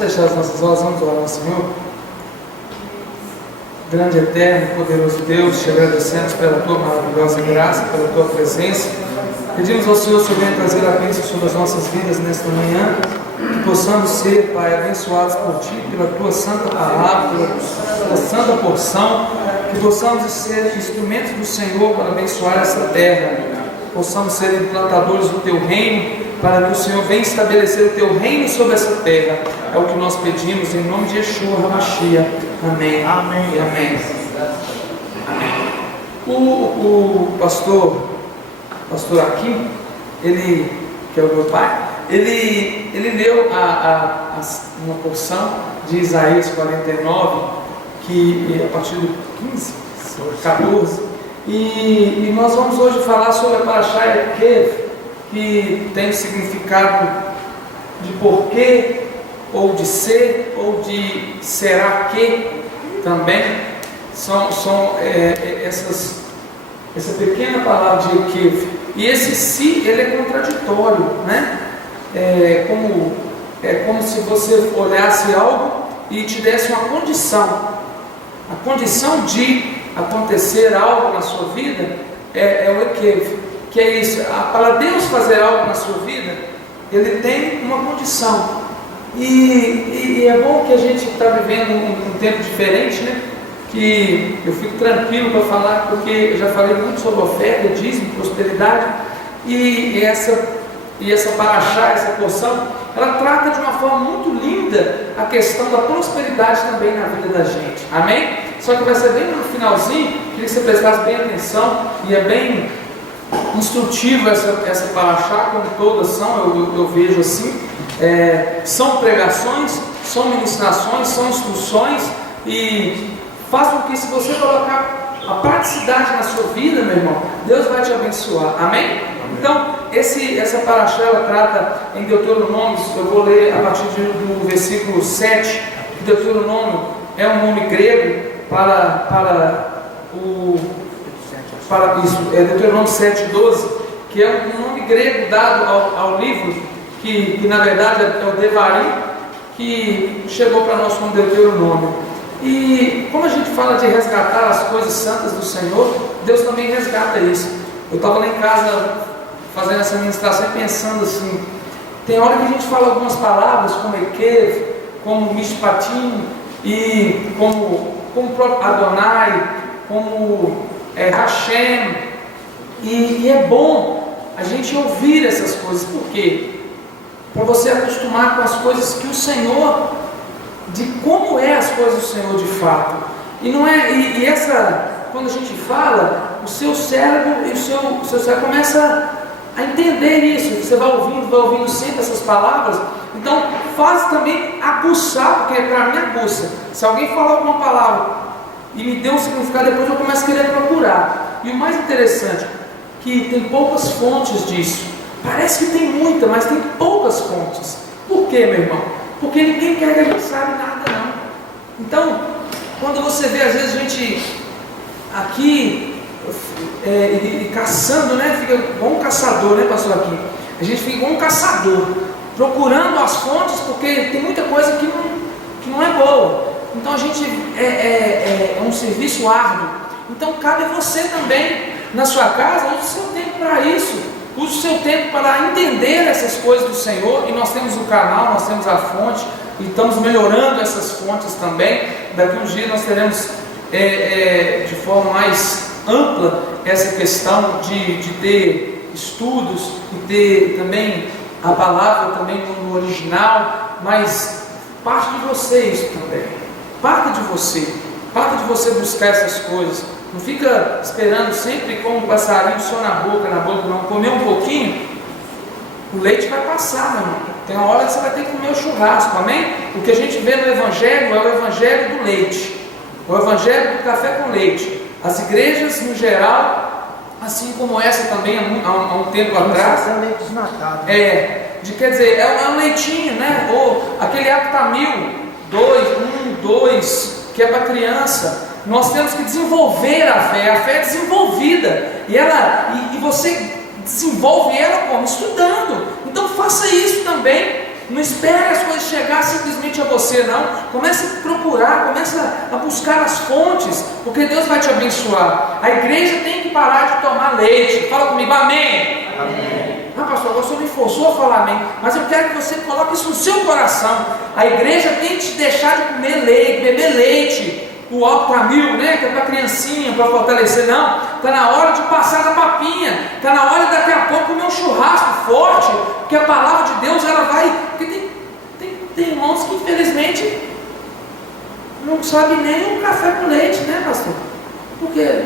fechar as nossas olhos, vamos orar ao Senhor. Grande, eterno, poderoso Deus, te agradecemos pela tua maravilhosa graça, pela tua presença. Pedimos ao Senhor, Senhor, venha trazer a bênção sobre as nossas vidas nesta manhã, que possamos ser, Pai, abençoados por Ti, pela Tua santa palavra, pela Tua santa porção, que possamos ser instrumentos do Senhor para abençoar essa terra, possamos ser implantadores do Teu reino, para que o Senhor venha estabelecer o Teu reino sobre essa terra. É o que nós pedimos em nome de Yeshua HaMashiach. Amém. Amém. E amém. Amém. O pastor Akim, ele, que é o meu pai, ele leu uma porção de Isaías 49, que a partir do 15, 14, e nós vamos hoje falar sobre a Parashá Ekev, que tem o significado de porquê, ou de ser, ou de será que também, essa pequena palavra de Ekev. E esse si, ele é contraditório, né? É como se você olhasse algo e te desse uma condição. A condição de acontecer algo na sua vida é o Ekev, que é isso. Para Deus fazer algo na sua vida, Ele tem uma condição. E é bom que a gente está vivendo um tempo diferente, né? Que eu fico tranquilo para falar, porque eu já falei muito sobre oferta, dízimo, prosperidade, e essa paraxá, essa porção, ela trata de uma forma muito linda a questão da prosperidade também na vida da gente, amém? Só que vai ser bem no finalzinho, queria que você prestasse bem atenção, e é bem instrutivo essa paraxá, como todas são, eu vejo assim, são pregações, são ministrações, são instruções, e faz com que, se você colocar a praticidade na sua vida, meu irmão, Deus vai te abençoar, amém? Então, essa paraxá, ela trata em Deuteronômio, eu vou ler a partir do versículo 7, Deuteronômio é um nome grego Deuteronômio 7:12, que é um nome grego dado ao livro, que na verdade é o Devarim, que chegou para nós como Deuteronômio. E como a gente fala de resgatar as coisas santas do Senhor, Deus também resgata isso. Eu estava lá em casa fazendo essa ministração e pensando assim, tem hora que a gente fala algumas palavras como Ekev, como Mishpatim, e como o próprio Adonai, como Hashem, e é bom a gente ouvir essas coisas. Por quê? Para você acostumar com as coisas que o Senhor, de como é as coisas do Senhor de fato. E não é, quando a gente fala, o seu cérebro e o seu cérebro começa a entender isso. Você vai ouvindo sempre essas palavras. Então faz também aguçar, porque para mim aguça. Se alguém falar alguma palavra e me deu um significado, depois eu começo a querer procurar. E o mais interessante, que tem poucas fontes disso. Parece que tem muita, mas tem poucas fontes. Por quê, meu irmão? Porque ninguém quer que a gente saiba nada, não. Então, quando você vê, às vezes, a gente aqui caçando, né? Fica igual um caçador, né, pastor aqui? A gente fica igual um caçador, procurando as fontes, porque tem muita coisa que não é boa. Então, a gente é um serviço árduo. Então, cabe a você também, na sua casa, use o seu tempo para isso. Use o seu tempo para entender essas coisas do Senhor. E nós temos o canal, nós temos a fonte, e estamos melhorando essas fontes também. Daqui uns dias nós teremos de forma mais ampla essa questão de ter estudos e ter também a palavra também no original. Mas parte de você isso também. Parte de você buscar essas coisas. Não fica esperando sempre como um passarinho só na boca, não. Comer um pouquinho, o leite vai passar, meu irmão. Tem uma hora que você vai ter que comer o churrasco, amém? O que a gente vê no Evangelho é o Evangelho do leite, o Evangelho do café com leite. As igrejas, no geral, assim como essa também há um tempo atrás, quer dizer, é um leitinho, né? Ou aquele Aptamil 2, que é para criança. Nós temos que desenvolver a fé é desenvolvida, e você desenvolve ela como? Estudando. Então faça isso também, Não espere as coisas chegar simplesmente a você, não. Comece a procurar, comece a buscar as fontes, porque Deus vai te abençoar. A igreja tem que parar de tomar leite. Fala comigo, amém? Amém. Ah, pastor, você me forçou a falar amém, mas eu quero que você coloque isso no seu coração. A igreja tem que te deixar de comer leite, beber leite, o Alpramil, né, que é para criancinha, para fortalecer. Não, está na hora de passar da papinha, está na hora de daqui a pouco comer um churrasco forte, porque a palavra de Deus, ela vai, porque tem irmãos que infelizmente não sabem nem um café com leite, né, pastor? Porque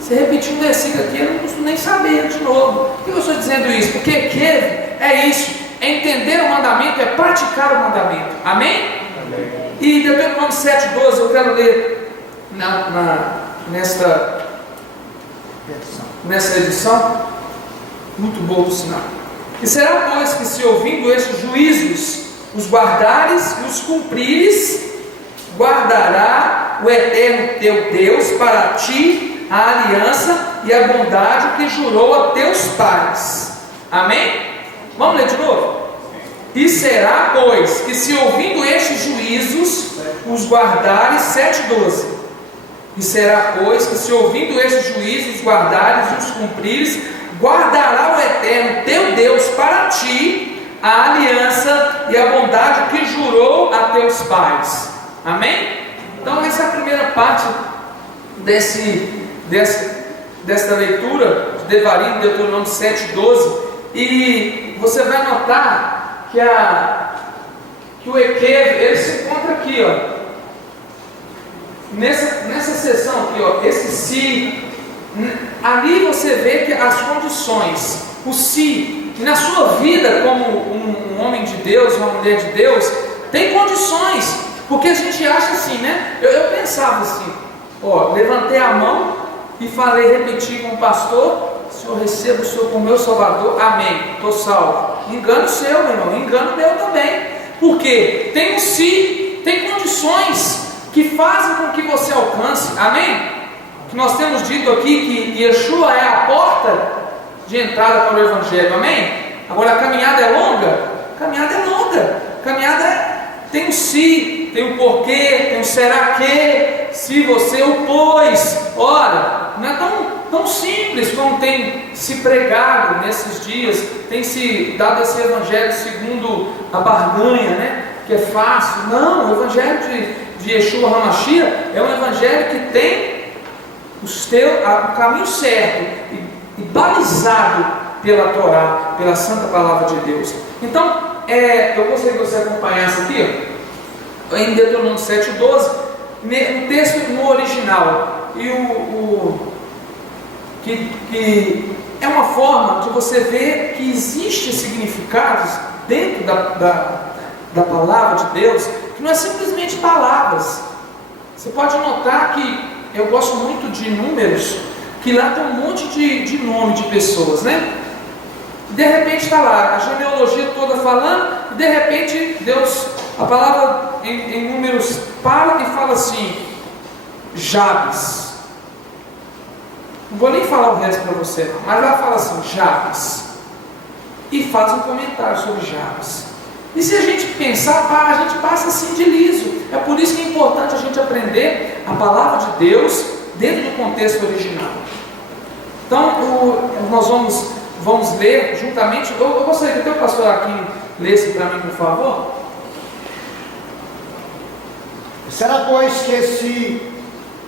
você repetir um versículo aqui, eu não costumo nem saber de novo. Por que eu estou dizendo isso? Porque é isso, é entender o mandamento, é praticar o mandamento. Amém? Amém. E Deuteronômio 7,12, eu quero ler nessa edição, muito boa por sinal. E será, pois, que se ouvindo estes juízos, os guardares e os cumprires, guardará o eterno teu Deus para ti a aliança e a bondade que jurou a teus pais. Amém? Vamos ler de novo? E será, pois, que se ouvindo estes juízos, os guardares, 7,12. E será, pois, que se ouvindo estes juízos, os guardares e os cumprires, guardará o eterno teu Deus para ti a aliança e a bondade que jurou a teus pais. Amém? Então essa é a primeira parte desta leitura de Devarim, Deuteronômio 7,12. E você vai notar que o Ekev, ele se encontra aqui, ó, nessa seção aqui, ó, esse se. Ali você vê que as condições, o se, na sua vida como um homem de Deus, uma mulher de Deus, tem condições, porque a gente acha assim, né? Eu pensava assim, ó, levantei a mão e falei, repeti com o pastor: Senhor, recebo o Senhor como meu Salvador, amém, estou salvo. Engano seu, meu irmão, engano meu também, porque tem um se, tem condições que fazem com que você alcance, amém? Que nós temos dito aqui que Yeshua é a porta de entrada para o Evangelho, amém? Agora, a caminhada é longa? Caminhada é longa, tem um se, tem um porquê, tem um será que, se você o pôs. Ora, não é tão simples como tem se pregado nesses dias, tem se dado esse Evangelho segundo a barganha, né? Que é fácil. Não, o Evangelho de Yeshua HaMashiach é um Evangelho que tem o caminho certo e balizado pela Torá, pela Santa Palavra de Deus. Então, eu gostaria que você acompanhasse aqui, ó, em Deuteronômio 7,12, no texto no original, que é uma forma de você ver que existem significados dentro da palavra de Deus, que não é simplesmente palavras. Você pode notar que eu gosto muito de números, que lá tem um monte de nome de pessoas, né? De repente está lá a genealogia toda falando, e de repente Deus, a palavra em números para e fala assim: Jabes. Não vou nem falar o resto para você, não, mas ela fala assim: Jabes, e faz um comentário sobre Jabes. E se a gente pensar, a gente passa assim de liso. É por isso que é importante a gente aprender a palavra de Deus dentro do contexto original. Então, nós vamos ler juntamente. Eu gostaria que o teu pastor aqui lesse para mim, por favor. Será, pois, que se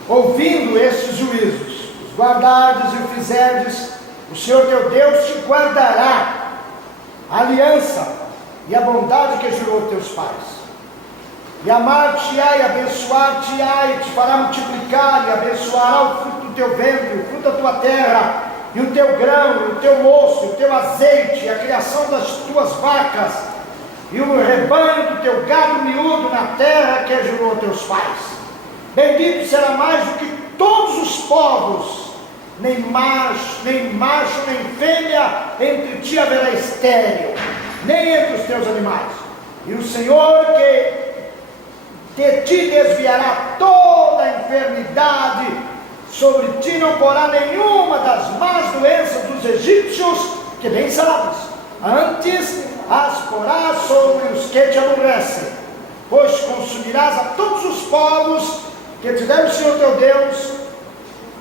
ouvindo estes juízos, os guardardes e o fizerdes, o Senhor teu Deus te guardará a aliança e a bondade que jurou teus pais, e amar-te-á e abençoar-te-á, e te fará multiplicar, e abençoará o fruto do teu ventre, o fruto da tua terra, e o teu grão, e o teu moço, e o teu azeite, e a criação das tuas vacas, e o rebanho do teu gado miúdo na terra que jurou teus pais. Bendito será mais do que todos os povos, nem macho, nem fêmea entre ti haverá estéril, nem entre os teus animais. E o Senhor que de ti desviará toda a enfermidade, sobre ti não porá nenhuma das más doenças dos egípcios, que bem sabes, Antes as porás sobre os que te aborrecem, pois consumirás a todos os povos que te der o Senhor teu Deus,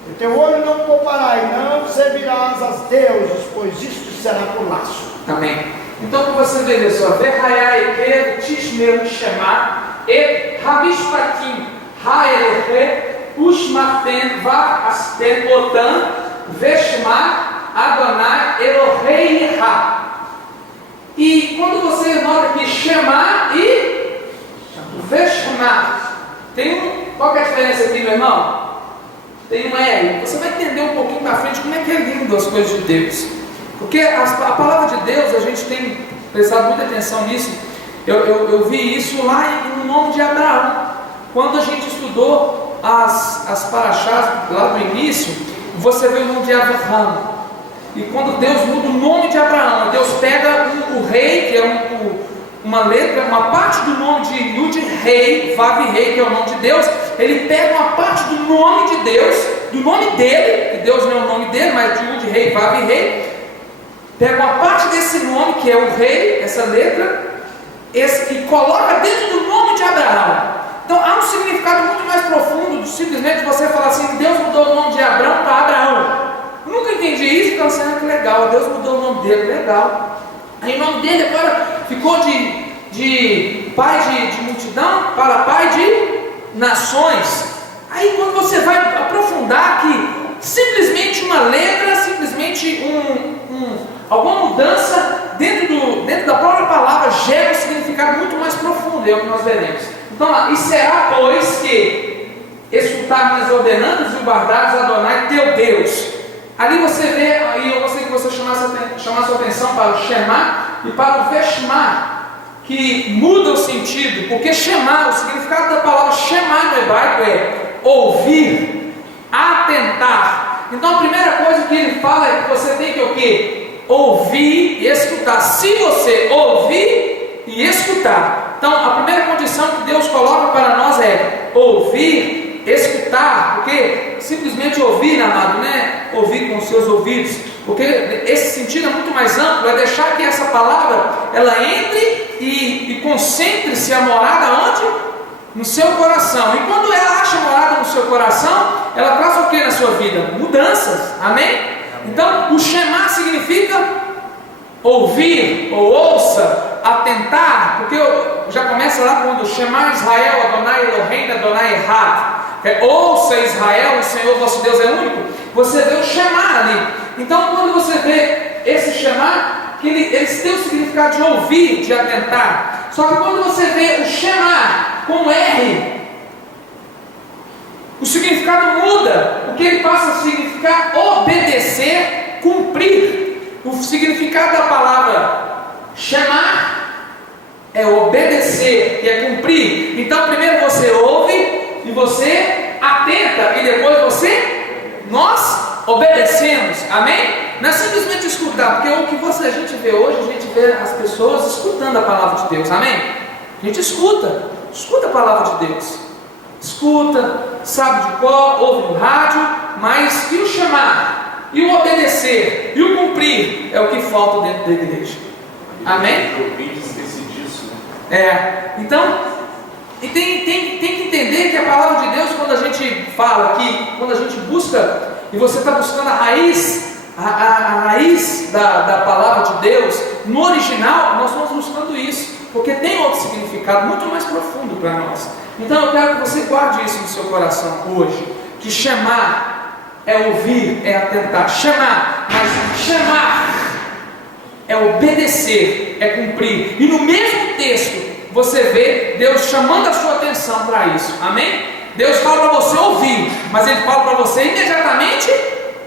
e teu olho não poupará, e não servirás aos deuses, pois isto será por laço. Amém. Então, como você vê isso, Verraiai Eker Tishmeu Shema et Habishpatim Haeleche Ushmaten Va Asten Otan Veshma Adonai Eloheiha. E quando você nota que Shema e Veshma, qual que é a diferença aqui, meu irmão? Tem um R. Você vai entender um pouquinho para frente como é que é lindo as coisas de Deus. Porque a palavra de Deus, a gente tem prestado muita atenção nisso. Eu vi isso lá no nome de Abraão. Quando a gente estudou as paraxás lá do início, você vê o nome de Abraham. E quando Deus muda o nome de Abraão, Deus pega o rei, que é uma letra, uma parte do nome de Yud Rei, Vav Rei, que é o nome de Deus. Ele pega uma parte do nome de Deus, do nome dele, que Deus não é o nome dele, mas de Yud Rei, Vav Rei. Pega uma parte desse nome, que é o rei, essa letra, e coloca dentro do nome de Abraão. Então há um significado muito mais profundo do simplesmente você falar assim: Deus mudou o nome de Abraão para Abraão. Eu nunca entendi isso, então assim, que legal, Deus mudou o nome dele, legal. Aí o nome dele agora ficou de pai de multidão para pai de nações. Aí quando você vai aprofundar que simplesmente uma letra, simplesmente alguma mudança dentro da própria palavra gera um significado muito mais profundo, é o que nós veremos. Então, e será, pois, que escutar minhas ordenanças e guardares Adonai teu Deus. Ali você vê, aí eu gostaria que você chamasse a atenção para o Shema e para o Veshma, que muda o sentido, porque Shema, o significado da palavra Shema no hebraico é ouvir, atentar. Então a primeira coisa que ele fala é que você tem que o quê? Ouvir e escutar. Se você ouvir e escutar, então a primeira condição que Deus coloca para nós é ouvir, escutar, porque simplesmente ouvir, amado, né? Ouvir com os seus ouvidos, porque esse sentido é muito mais amplo, é deixar que essa palavra ela entre e concentre-se a morada onde? No seu coração. E quando ela acha morada no seu coração, ela traz o que na sua vida? Mudanças, amém? Então o Shema significa ouvir, ou ouça, atentar, porque já começa lá quando Shema Israel, Adonai Eloheinu, Adonai Echad. Ouça Israel, o Senhor vosso Deus é único. Você vê o Shema ali. Então quando você vê esse Shema, que eles têm o significado de ouvir, de atentar. Só que quando você vê o Shema com R, o significado muda, porque ele passa a significar obedecer, cumprir. O significado da palavra Shema é obedecer, que é cumprir. Então primeiro você ouve e você atenta, e depois nós obedecemos, amém? Não é simplesmente escutar, porque o que a gente vê hoje, a gente vê as pessoas escutando a palavra de Deus, amém? A gente escuta a palavra de Deus, escuta, sabe de cor, ouve no rádio, mas e o chamar, e o obedecer, e o cumprir, é o que falta dentro da igreja, amém? Eu esqueci disso, né? Então, e tem que entender que a palavra de Deus, quando a gente fala aqui, quando a gente busca, e você está buscando a raiz da palavra de Deus, no original, nós estamos buscando isso, porque tem outro significado muito mais profundo para nós. Então eu quero que você guarde isso no seu coração hoje, que chamar é ouvir, é atentar, mas chamar é obedecer, é cumprir. E no mesmo texto você vê Deus chamando a sua atenção para isso, amém? Deus fala para você ouvir, mas Ele fala para você imediatamente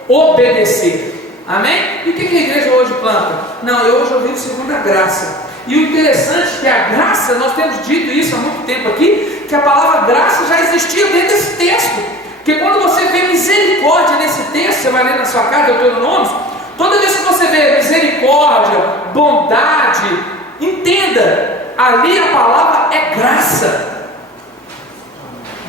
obedecer, amém? E o que a igreja hoje planta? Não, eu hoje ouvi segundo a graça. E o interessante é que a graça, nós temos dito isso há muito tempo aqui, que a palavra graça já existia dentro desse texto. Porque quando você vê misericórdia nesse texto, você vai ler na sua casa, Deuteronômio, toda vez que você vê misericórdia, bondade, entenda, ali a palavra é graça.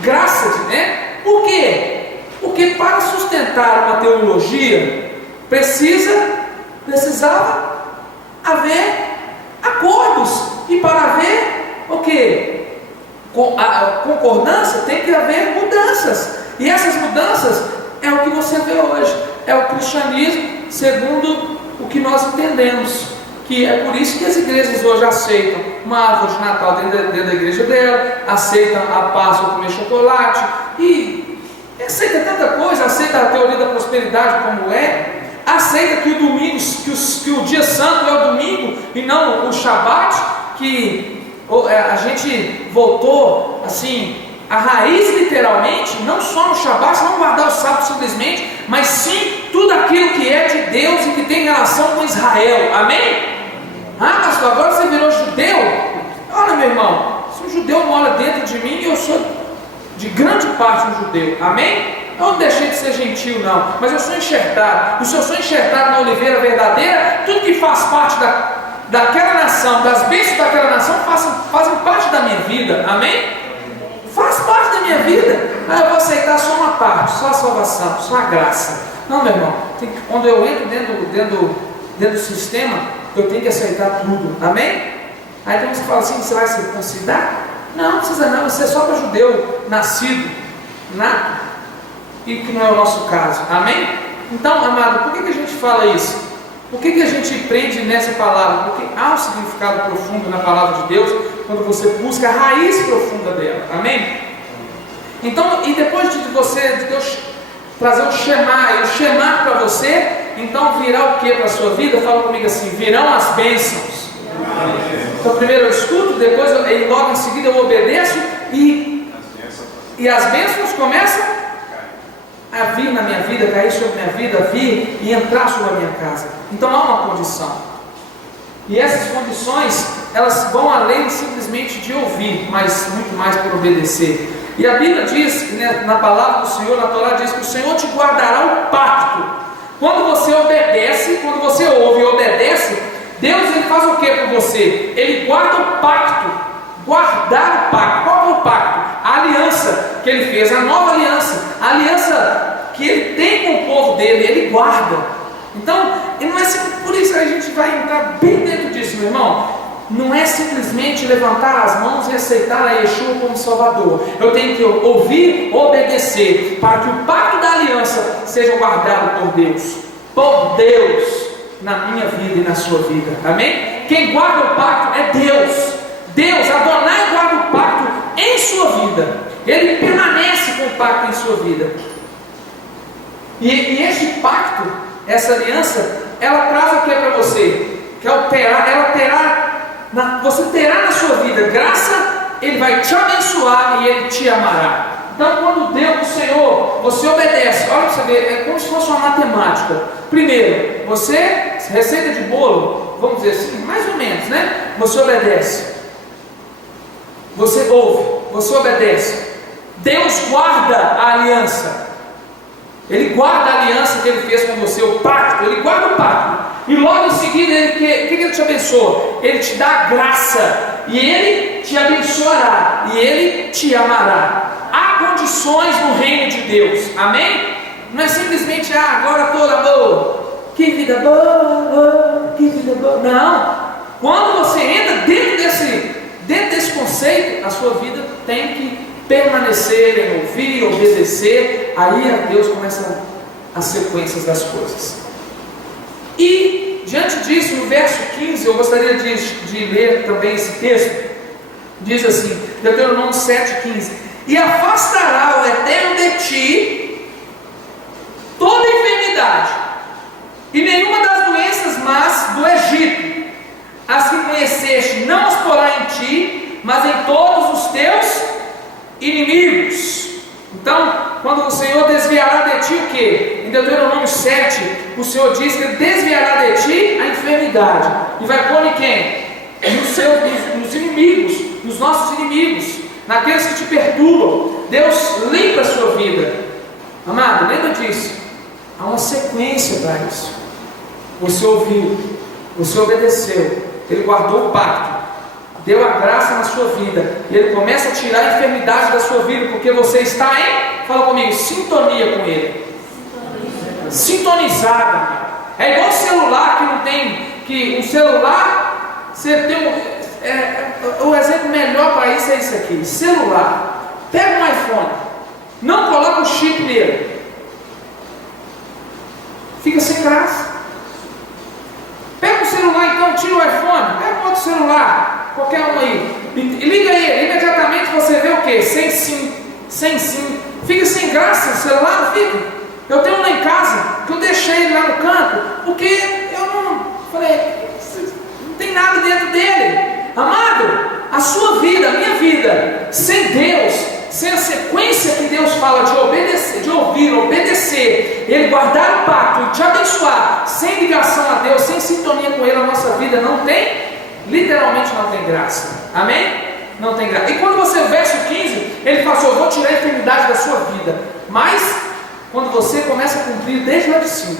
Graça, né? Por quê? Porque para sustentar uma teologia, precisava haver acordos, e para haver o quê? A concordância, tem que haver mudanças, e essas mudanças é o que você vê hoje, é o cristianismo segundo o que nós entendemos, que é por isso que as igrejas hoje aceitam uma árvore de Natal dentro da igreja dela, aceitam a Páscoa comer chocolate, e aceita tanta coisa, aceita a teoria da prosperidade como aceita que o domingo, que o dia santo é o domingo e não o Shabat, que a gente voltou assim, a raiz literalmente, não só no Shabat, não guardar o sábado simplesmente, mas sim tudo aquilo que é de Deus e que tem relação com Israel, amém? Pastor, agora você virou judeu? Olha, meu irmão, se um judeu mora dentro de mim, eu sou de grande parte um judeu, amém? Eu não deixei de ser gentil, não, mas eu sou enxertado. E se eu sou enxertado na oliveira verdadeira, tudo que faz parte daquela nação, das bênçãos daquela nação, fazem parte da minha vida, amém? Faz parte da minha vida. Eu vou aceitar só uma parte, só a salvação, só a graça. Não, meu irmão, quando eu entro dentro do sistema, eu tenho que aceitar tudo, amém? Aí tem uns que falam assim: você vai circuncidar? Não precisa não, isso é só para judeu nascido, nato, e que não é o nosso caso, amém? Então, amado, por que a gente fala isso? Por que a gente prende nessa palavra? Porque há um significado profundo na palavra de Deus, quando você busca a raiz profunda dela, amém? Então, e depois de Deus trazer o Shema para você, então virá o que para a sua vida? Fala comigo assim: virão as bênçãos. Então primeiro eu escuto, depois logo em seguida eu obedeço, e as bênçãos começam a vir na minha vida, cair sobre minha vida, vir e entrar sobre a minha casa. Então há uma condição, e essas condições, elas vão além simplesmente de ouvir, mas muito mais por obedecer. E a Bíblia diz, na palavra do Senhor, na Torá diz que o Senhor te guardará o pacto. Quando você obedece, quando você ouve e obedece, Deus ele faz o que por você? Ele guarda o pacto. Guardar o pacto. Qual é o pacto? A aliança que ele fez, a nova aliança, a aliança que ele tem com o povo dele, ele guarda. Então, e não é por isso que a gente vai entrar bem dentro disso, meu irmão. Não é simplesmente levantar as mãos e aceitar a Yeshua como Salvador. Eu tenho que ouvir, obedecer, para que o pacto da aliança seja guardado por Deus, na minha vida e na sua vida, amém? Quem guarda o pacto é Deus, Adonai guarda o pacto em sua vida, ele permanece com o pacto em sua vida, e este pacto, essa aliança, ela traz o que para você? Que você terá na sua vida graça, ele vai te abençoar e ele te amará. Então, quando Deus, o Senhor, você obedece, olha para você ver, é como se fosse uma matemática. Primeiro, você, receita de bolo, vamos dizer assim, mais ou menos, né? Você obedece, você ouve, você obedece. Deus guarda a aliança, ele guarda a aliança que ele fez com você, o pacto, ele guarda o pacto. E logo em seguida, o que ele te abençoa? Ele te dá graça, e ele te abençoará, e ele te amará. Há condições no reino de Deus, amém? Não é simplesmente, agora toda boa, que vida boa, que vida boa. Não, quando você entra dentro desse conceito, a sua vida tem que permanecer em ouvir, obedecer. Aí a Deus começa as sequências das coisas. E diante disso, no verso 15, eu gostaria de ler também esse texto. Diz assim, Deuteronômio 7,15: e afastará o Eterno de ti toda enfermidade e nenhuma das doenças más do Egito, as que conheceste não as porá em ti, mas em todos os teus inimigos. Então, quando o Senhor desviará de ti o que? Em Deuteronômio 7, o Senhor diz que ele desviará de ti a enfermidade, e vai pôr em quem? Nos inimigos, nos nossos inimigos, naqueles que te perturbam. Deus limpa a sua vida, amado, lembra disso. Há uma sequência para isso. Você ouviu, você obedeceu, ele guardou o pacto, deu a graça na sua vida, e ele começa a tirar a enfermidade da sua vida, porque você está fala comigo, sintonia com ele, sintonizado. É igual celular que não tem que um celular, você tem o exemplo melhor para isso é isso aqui: celular. Pega um iPhone, não coloca o chip nele, fica sem graça. Pega um celular então, tira o iPhone, pega um outro celular, qualquer um aí, e liga ele, imediatamente você vê o que? Sem sim, fica sem graça o celular, não fica? Eu tenho um lá em casa, que eu deixei ele lá no canto, porque eu não, falei, não tem nada dentro dele. Amado, a sua vida, a minha vida, sem Deus, sem a sequência que Deus fala de obedecer, de ouvir, obedecer, Ele guardar o pacto e te abençoar, sem ligação a Deus, sem sintonia com Ele, a nossa vida não tem, literalmente não tem graça. Amém? Não tem graça. E quando você, verso 15, ele fala assim: eu vou tirar a enfermidade da sua vida. Mas, quando você começa a cumprir desde lá de cima,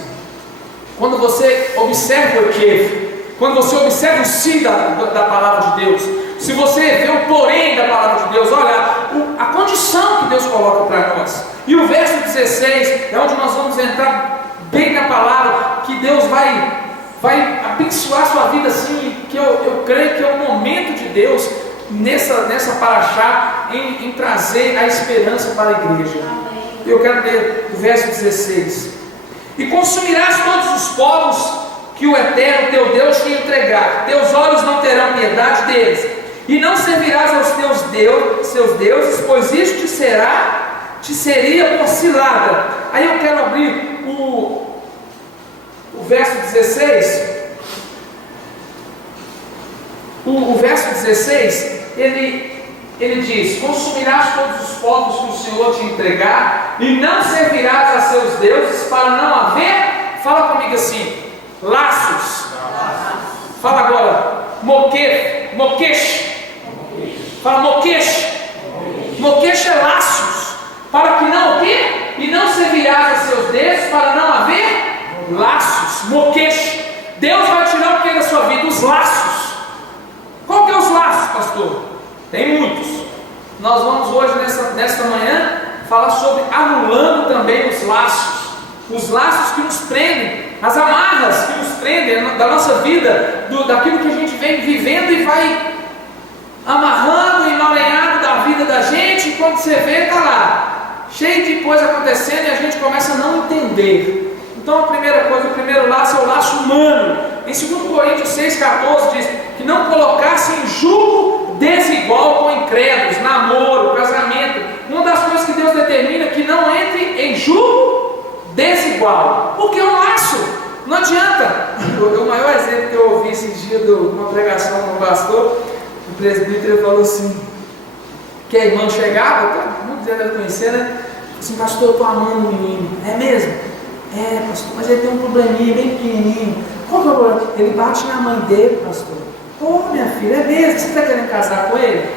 quando você observa o equívoco, quando você observa o sim da palavra de Deus, se você vê o porém da palavra de Deus, olha, a condição que Deus coloca para nós. E o verso 16 é onde nós vamos entrar bem na palavra, que Deus vai abençoar a sua vida assim, que eu creio que é o momento de Deus nessa paraxá em trazer a esperança para a igreja. Eu quero ler o verso 16: e consumirás todos os povos que o Eterno teu Deus te entregar, teus olhos não terão piedade deles, e não servirás aos seus deuses, pois isso te seria por cilada. Aí eu quero abrir o verso 16. O verso 16, ele diz: consumirás todos os povos que o Senhor te entregar, e não servirás a seus deuses, para não haver, fala comigo assim, laços. Fala agora, moquesh. Fala moquesh. Moquesh é laços, para que não o quê? E não servirás a seus deuses, para não haver laços. Moquesh. Deus vai tirar o que da sua vida? Os laços. Qual que é os laços, pastor? Tem muitos. Nós vamos hoje, nesta manhã, falar sobre anulando também os laços. Os laços que nos prendem, as amarras que nos prendem da nossa vida, daquilo que a gente vem vivendo e vai amarrando e emaranhado da vida da gente, e quando você vê, está lá, cheio de coisa acontecendo, e a gente começa a não entender. Então a primeira coisa, o primeiro laço é o laço humano. Em 2 Coríntios 6,14 diz que não colocasse em julgo desigual com incrédulos, namoro, casamento. Uma das coisas que Deus determina é que não entre em julgo desigual, porque é um laço, não adianta. O maior exemplo que eu ouvi esses dias de uma pregação com um pastor, o presbítero falou assim, que a irmã chegava, muitos já devem conhecer, né? Assim: pastor, eu estou amando o menino. É mesmo? É, pastor, mas ele tem um probleminha bem pequenininho. Qual que é o problema? Ele bate na mãe dele, pastor. Ô, minha filha, é mesmo? Você está querendo casar com ele?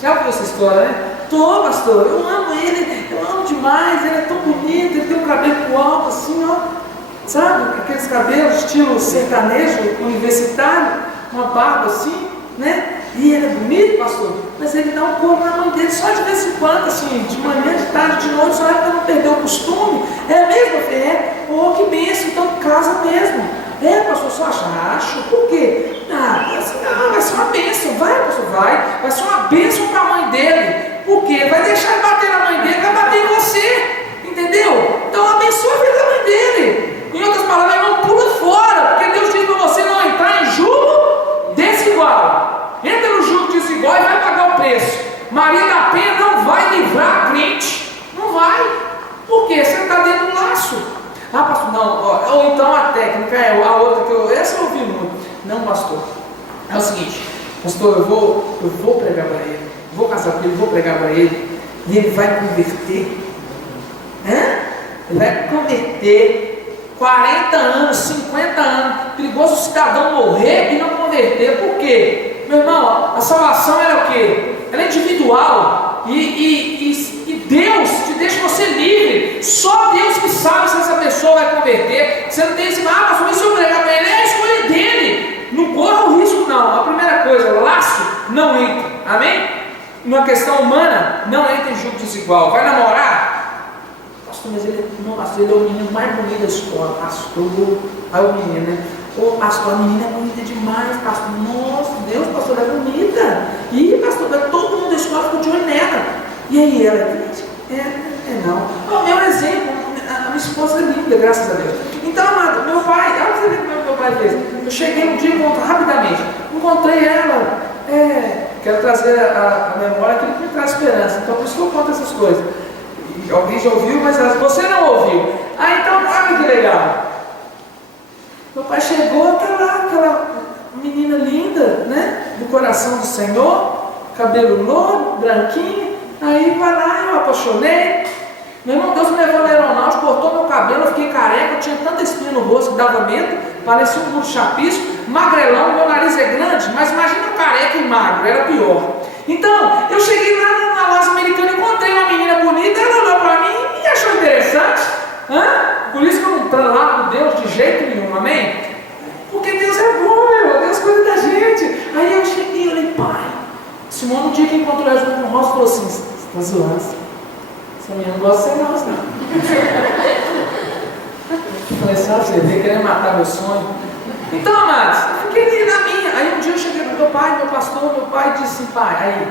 Já ouviu essa história, né? Tô, pastor, eu amo ele, eu amo demais, ele é tão bonito, ele tem um cabelo alto assim, ó. Sabe, aqueles cabelos estilo sertanejo, universitário, uma barba assim, né? E ele é bonito, pastor, mas ele dá um corpo na mãe dele só de vez em quando, assim, de manhã, de tarde, de noite, só para não perder o costume. É mesmo? Eu falei: é, que bênção, então casa mesmo. É, pastor, só acho, por quê? Vai ser uma bênção, pastor, vai ser uma bênção para a mãe dele. Por quê? Vai deixar ele bater na mãe dele, vai bater em você, entendeu? Então abençoa a vida da mãe dele. Em outras palavras, não pula fora, porque Deus diz para você não entrar em julgo desigual. Entra no julgo desigual e vai pagar o preço. Maria da Penha não vai livrar a crente, não vai. Por quê? Você está dentro do laço. Ah, pastor, não, ou então a técnica é a outra essa eu ouvi muito. Não, pastor, é o seguinte: pastor, eu vou pregar para ele, vou casar com ele, vou pregar para ele, e ele vai converter. Ele vai converter 40 anos, 50 anos. Perigoso o cidadão morrer e não converter. Por quê? Meu irmão, a salvação ela é o quê? Ela é individual. E Deus te deixa você livre. Só Deus que sabe se essa pessoa vai converter. Você não tem esse: pastor, mas se eu pregar para ele, é a escolha dele. Não corra o risco, não. A primeira coisa, laço, não entra. Amém? Numa questão humana, não entra em julgo desigual. Vai namorar? Pastor, mas ele é o menino mais bonito da escola. Pastor, aí o menino, né? Ô pastor, a menina é bonita demais, pastor. Nossa, Deus, pastor, é bonita. E pastor, todo mundo da escola ficou de olho nela. E aí ela, não. O meu exemplo, a minha esposa é linda, graças a Deus. Então, amado, meu pai, olha você ver como meu pai fez. Eu cheguei um dia, rapidamente, encontrei ela. Quero trazer a memória aquilo que me traz esperança. Então, por isso que eu conto essas coisas. E alguém já ouviu, mas você não ouviu. Então, olha que legal. Meu pai chegou, tá lá, aquela menina linda, né? Do coração do Senhor, cabelo louro, branquinho. Aí vai lá, eu apaixonei. Meu irmão, Deus me levou na aeronáutica, cortou meu cabelo, eu fiquei careca, eu tinha tanta espinha no rosto que dava medo, parecia um burro chapisco, magrelão, meu nariz é grande, mas imagina eu careca e magro, era pior. Então, eu cheguei lá na loja americana, encontrei uma menina bonita, ela olhou para mim e achou interessante. Por isso que eu não tralado Deus de jeito nenhum, amém? Porque Deus é bom, meu, Deus cuida da gente. Aí eu cheguei e falei, pai, Simone, no dia que encontrou ela junto com o rosto, falou assim, você está zoando? Essa menina não gosta de ser não. Eu falei, sabe, você veio querendo matar meu sonho. Então, amados, eu fiquei na minha. Aí um dia eu cheguei para o meu pai, meu pastor, meu pai disse assim, pai, aí,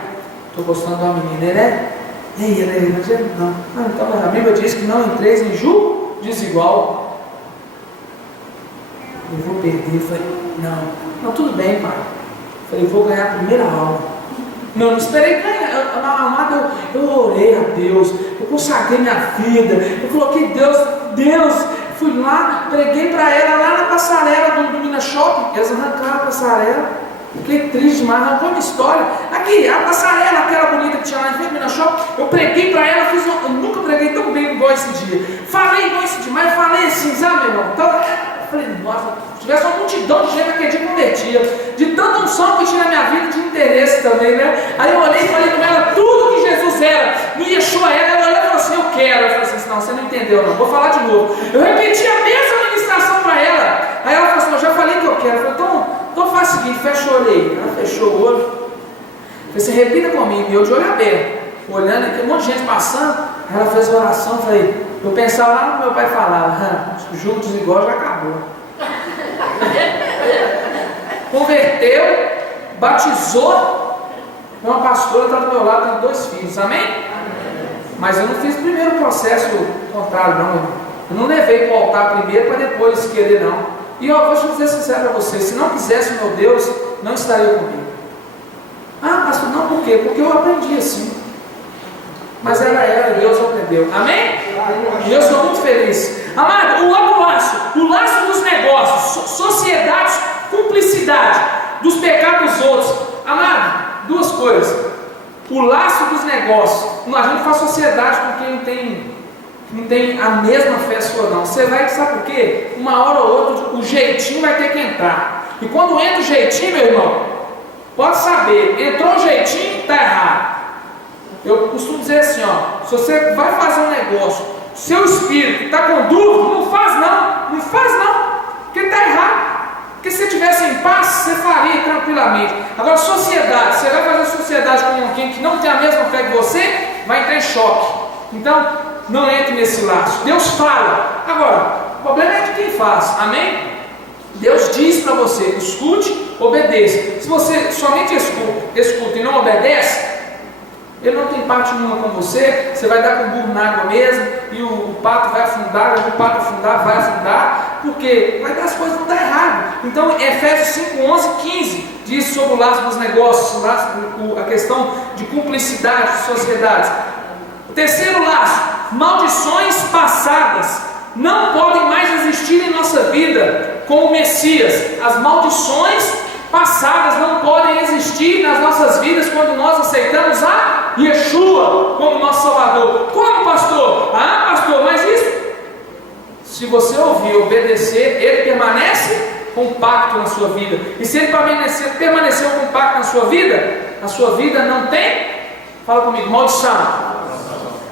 estou gostando de uma menina, ele é? E aí, ele é? Não. Então a Bíblia diz que não entreis em julgo desigual. Eu vou perder. Eu falei, não, tudo bem, pai. Eu falei, vou ganhar a primeira aula. Não esperei ganhar. Amado, eu orei a Deus, eu consagrei minha vida, eu coloquei Deus, fui lá, preguei para ela lá na passarela do Minas Shopping. Eles arrancaram a passarela. Fiquei triste demais, arrancou uma história. Aqui, a passarela, aquela bonita que tinha lá em frente do Minas Shopping, eu preguei para ela, eu nunca preguei tão bem igual esse dia. Falei igual esse dia, mas falei assim, sabe, meu irmão? Então, eu falei, nossa, se tivesse uma multidão de gente naquele dia convertia, de tanta unção que eu tinha na minha vida, de interesse também, né? Aí eu olhei e falei com ela tudo que Jesus era, no Yeshua era, ela olhou e falou assim, eu quero. Eu falei assim, não, você não entendeu não, vou falar de novo. Eu repeti a mesma ministração para ela. Aí ela falou assim, eu já falei que eu quero. Eu falei, então faz o seguinte, fecha o olho aí. Ela fechou o olho. Eu falei assim, repita comigo, e eu de olho aberto, olhando aqui, um monte de gente passando. Ela fez a oração, eu falei, eu pensava lá no meu pai falava, o jogo desigual já acabou. Converteu, batizou, uma pastora está do meu lado, tem 2 filhos, amém? Mas eu não fiz o primeiro processo contrário, não, irmão. Eu não levei para o altar primeiro para depois querer, não. E eu vou te dizer sincero para você, se não quisesse o meu Deus, não estaria comigo. Pastor, não, por quê? Porque eu aprendi assim. Mas ela era, Deus aprendeu. Amém? E eu sou muito feliz. Amado, o outro laço, o laço dos negócios, sociedades, cumplicidade dos pecados dos outros. Amado, 2 coisas. O laço dos negócios. A gente faz sociedade com quem não tem a mesma fé sua não. Você vai, sabe por quê? Uma hora ou outra o jeitinho vai ter que entrar. E quando entra o jeitinho, meu irmão, pode saber, entrou o jeitinho, está errado. Eu costumo dizer assim, se você vai fazer um negócio, seu espírito está com dúvida, não faz não, porque está errado. Porque se você tivesse em paz, você faria tranquilamente. Agora, sociedade, você vai fazer sociedade com alguém que não tem a mesma fé que você, vai entrar em choque. Então, não entre nesse laço. Deus fala. Agora, o problema é de quem faz. Amém? Deus diz para você, escute, obedeça. Se você somente escuta e não obedece, ele não tem parte nenhuma com você. Você vai dar com o burro na água mesmo, e o pato vai afundar, o pato afundar, vai afundar, porque vai dar as coisas vão dar errado. Então, Efésios 5, 11, 15 diz sobre o laço dos negócios, a questão de cumplicidade de sociedades. O terceiro laço, maldições passadas não podem mais existir em nossa vida com o Messias. As maldições passadas não podem existir nas nossas vidas quando nós aceitamos a Yeshua como nosso Salvador. Como, pastor? Pastor, mas isso, se você ouvir e obedecer, ele permanece com pacto na sua vida. E se ele permaneceu com pacto na sua vida não tem, fala comigo, maldição.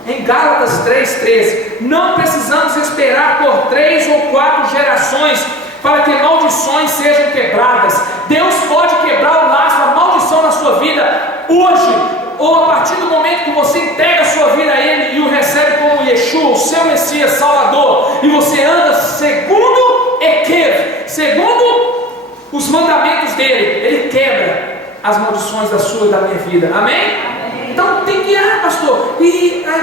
Em Gálatas 3,13, não precisamos esperar por 3 ou 4 gerações para que maldições sejam quebradas. Deus pode quebrar o laço, a maldição na sua vida hoje, ou a partir do momento que você entrega a sua vida a Ele e o recebe como Yeshua, o seu Messias, Salvador, e você anda segundo Ekev, segundo os mandamentos dele, ele quebra as maldições da sua e da minha vida. Amém? Amém. Então tem que, pastor,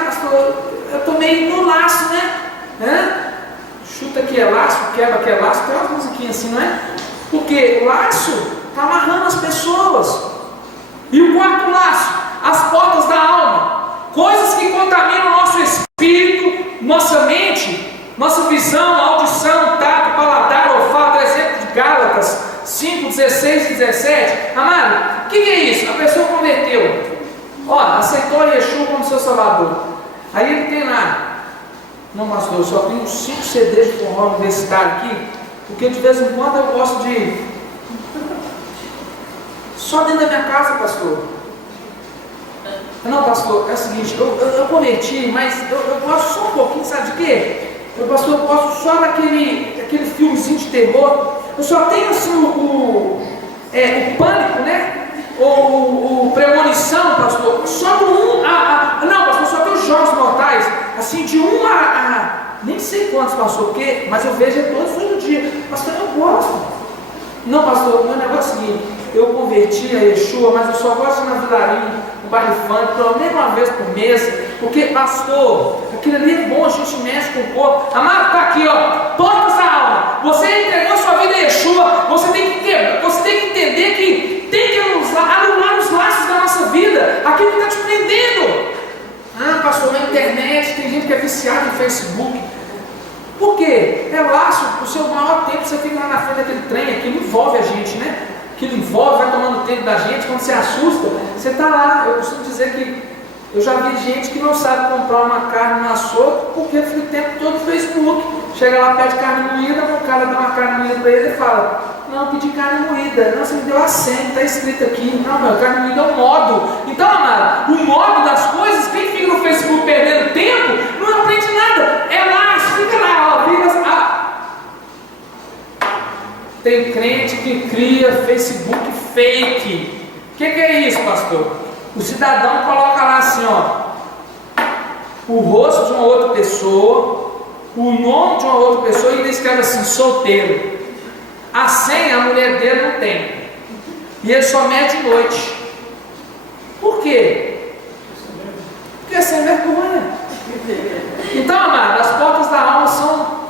pastor, eu estou meio no laço, né? Chuta que é laço, quebra que é laço, tem umas musiquinhas assim, não é? Porque o laço está amarrando as pessoas. E o quarto laço, as portas da alma, coisas que contaminam o nosso espírito, nossa mente, nossa visão, audição, tato, paladar, olfato, exemplo de Gálatas 5, 16 e 17. Amado, o que é isso? A pessoa converteu, aceitou Yeshua como seu salvador. Aí ele tem lá, não, pastor, eu só tenho 5 CDs de forró universitário aqui, porque de vez em quando eu gosto de... Só dentro da minha casa, pastor. Não, pastor, é o seguinte, eu converti, mas eu gosto só um pouquinho, sabe de quê? Eu gosto só daquele filmezinho de terror. Eu só tenho assim o Pânico, né? Ou Premonição, pastor. Só do 1 não, pastor, só tem os Jogos Mortais. Assim, de 1 a nem sei quantos, pastor, porque, mas eu vejo todo dia. Pastor, eu gosto. Não, pastor, meu negócio é o seguinte: eu converti a Yeshua, mas eu só gosto de ir na vilarinha, no baile funk, pelo menos uma vez por mês. Porque, pastor, aquilo ali é bom, a gente mexe com o corpo. Amado, está aqui, portas da alma. Você entregou sua vida a Yeshua, você tem que entender que tem que anular os laços da nossa vida, aquilo que está te prendendo. Pastor, na internet, tem gente que é viciada em Facebook. Por quê? É laço, o seu maior tempo você fica lá na frente daquele trem, aquilo envolve a gente, né? Aquilo envolve, vai tomando tempo da gente, quando você assusta, você está lá. Eu costumo dizer que eu já vi gente que não sabe comprar uma carne no açougue porque fica o tempo todo no Facebook. Chega lá, pede carne moída, o cara dá uma carne moída para ele e fala: não, pedi carne moída. Não, você me deu a senha, está escrito aqui. Não, meu, carne moída é o modo. Então, amado, o modo das coisas, quem fica no Facebook perdendo tempo, não aprende nada. É lá, fica lá, Tem crente que cria Facebook fake. O que é isso, pastor? O cidadão coloca lá assim, o rosto de uma outra pessoa, o nome de uma outra pessoa e ele escreve assim: solteiro. A senha a mulher dele não tem. E ele só mede de noite. Por quê? Porque é sem vergonha. Então, amado, as portas da alma são...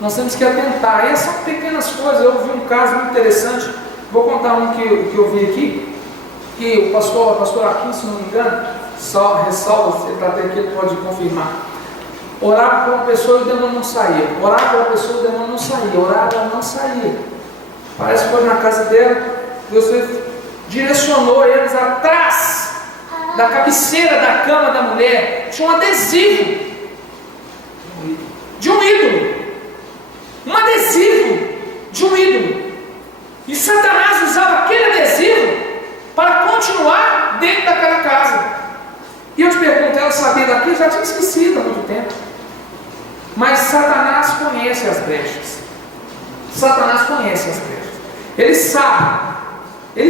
Nós temos que atentar. Essas são pequenas coisas. Eu vi um caso muito interessante. Vou contar um que eu vi aqui. Que o pastor Aquim, se não me engano, só ressalva, se ele está até aqui, ele pode confirmar. Orava por uma pessoa e o demônio não saía. Orava por uma pessoa e o demônio não saía. Orava e ela não saía. Parece que foi na casa dela, Deus direcionou eles atrás da cabeceira da cama da mulher. Tinha um adesivo de um ídolo. Um adesivo de um ídolo. E Satanás usava aquele adesivo para continuar dentro daquela casa. E eu te pergunto, ela sabia daquilo? Já tinha esquecido há muito tempo. Mas Satanás conhece as brechas. Satanás conhece as brechas. Ele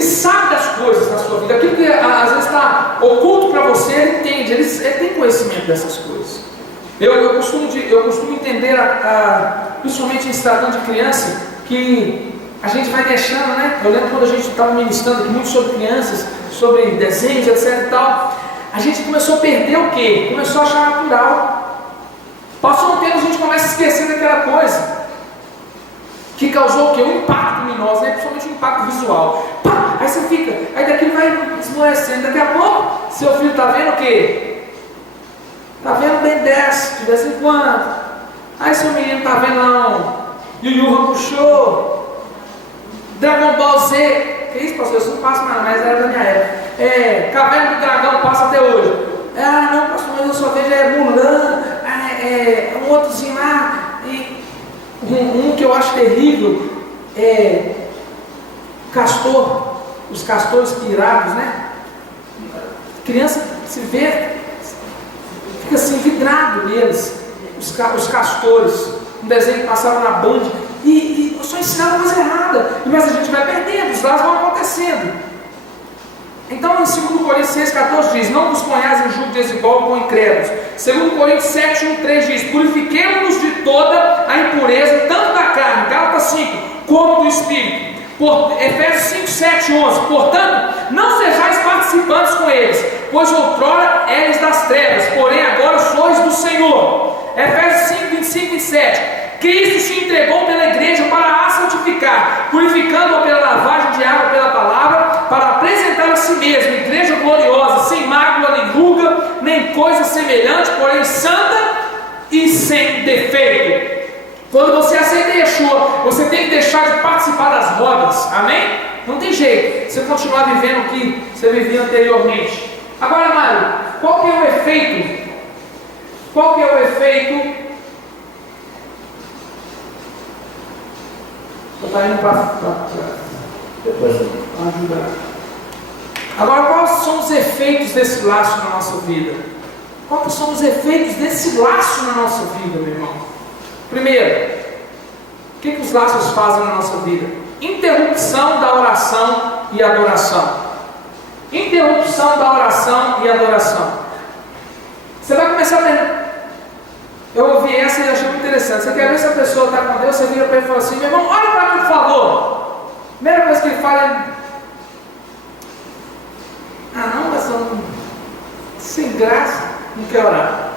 sabe das coisas na sua vida. Aquilo que às vezes está oculto para você, ele entende, ele tem conhecimento dessas coisas. Eu costumo entender, principalmente em se tratando de criança, que a gente vai deixando, né? Eu lembro quando a gente estava ministrando aqui muito sobre crianças, sobre desenhos, etc e tal. A gente começou a perder o quê? Começou a achar natural. Passou um tempo, a gente começa a esquecer daquela coisa que causou o quê? Um impacto luminoso, né? Principalmente um impacto visual. Pá! Aí você fica, aí daquilo vai esmorecendo. Daqui a pouco, seu filho está vendo o quê? Está vendo Ben 10 de vez em quando. Aí seu menino está vendo não. Yu Yu Hakusho, Dragon Ball Z. Que isso, pastor? Isso não passa mais, era da minha época. Caverna do Dragão passa até hoje. Não, pastor, mas eu só vejo Mulan, um outrozinho lá. Um que eu acho terrível é castor, os castores pirados, né? Criança se vê, fica assim vidrado neles, os castores, um desenho que passava na Band, e só ensinava coisa errada, mas a gente vai perdendo, os lados vão acontecendo. Então em 2 Coríntios 6,14 diz: não vos ponhais em julgo desigual com incrédulos. 2 Coríntios 7,1,3 diz: purifiquemo-nos de toda a impureza, tanto da carne, Gálatas 5, como do Espírito. Efésios 5, 7, 11. Portanto, não sejais participantes com eles, pois outrora eres das trevas, porém agora sois do Senhor. Efésios 5, 25 e 27. Cristo se entregou pela igreja para a santificar, purificando-a pela lavagem de água pela palavra, para apresentar a si mesmo, igreja gloriosa, sem mácula, nem ruga, nem coisa semelhante, porém santa e sem defeito. Quando você aceita Yeshua, você tem que deixar de participar das rodas, amém? Não tem jeito, você continuar vivendo o que você vivia anteriormente. Agora, Mário, qual que é o efeito? Qual que é o efeito? Está indo para depois ajudar. Agora, quais são os efeitos desse laço na nossa vida? Quais são os efeitos desse laço na nossa vida, meu irmão? Primeiro, o que os laços fazem na nossa vida? Interrupção da oração e adoração. Interrupção da oração e adoração. Você vai começar a ver. Eu ouvi essa e achei muito interessante. Você quer ver se a pessoa está com Deus? Você vira para ele e fala assim: meu irmão, olha para mim, por favor. Primeira coisa que ele fala é: ah, não, pastor, sem graça, não quer orar.